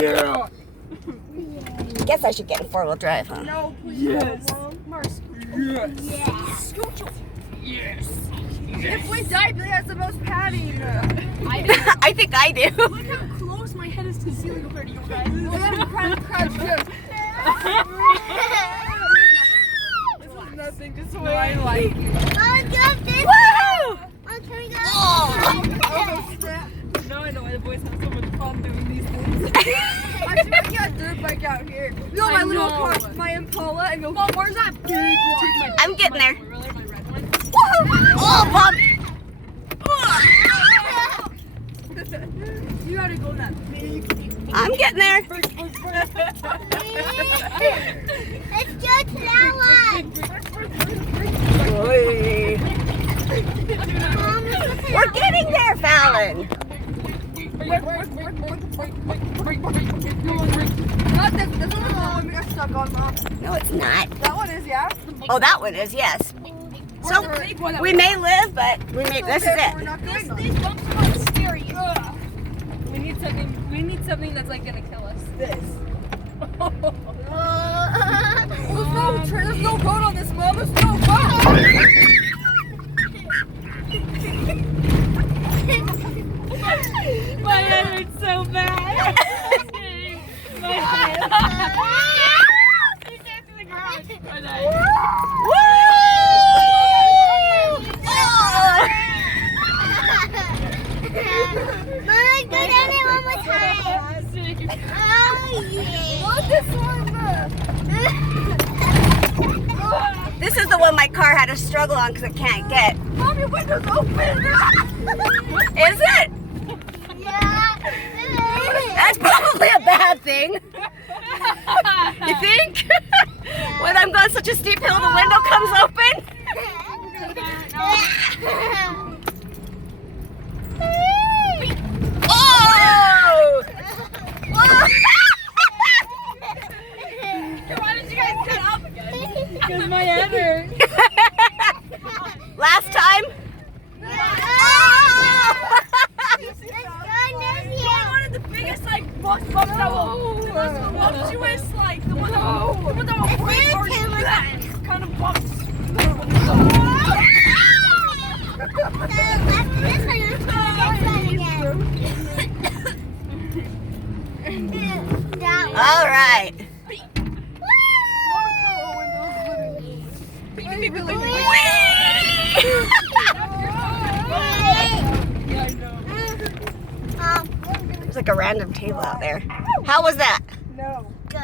Yeah. Guess I should get a 4-wheel drive, huh? No, please. Yes. Mars. Yes. Yes. If we die, Billy has the most padding. I think I do. Look how close my head is to the ceiling compared to you guys. This is nothing. Just the way I like it. Woo! Now I know why the boys have so much fun doing these things. I should make a dirt bike out here. No, my little car, my Impala, and go. Mom, where's that big one? I'm getting there. Really, my red one? Oh, Bob! You gotta go that big. I'm getting there. Let's go to that one. We're getting there, Fallon. Not this. This one is the one we got stuck on, Mom. No, it's not. That one is, yeah? Oh, that one is, yes. So, we may live, but this is We're it. not doing them. These bumps are not scary. We need something that's like gonna kill us. This. There's no road on this, Mom. There's no road. My head hurts so bad. My head. Mom, go down there one more time. Oh, yeah. Look, this one. This is the one my car had to struggle on because it can't get. Mom, your window's open. Is it? Yeah. That's probably a bad thing. You think? When I'm going such a steep hill, the window comes open? Oh! Why did you guys get up again? Because my head hurts. Last time? One of the biggest, like, bumps that will, the most voluptuous, like, the one that will break our kind of bumps. All right. There's like a random table out there. How was that? No. Good.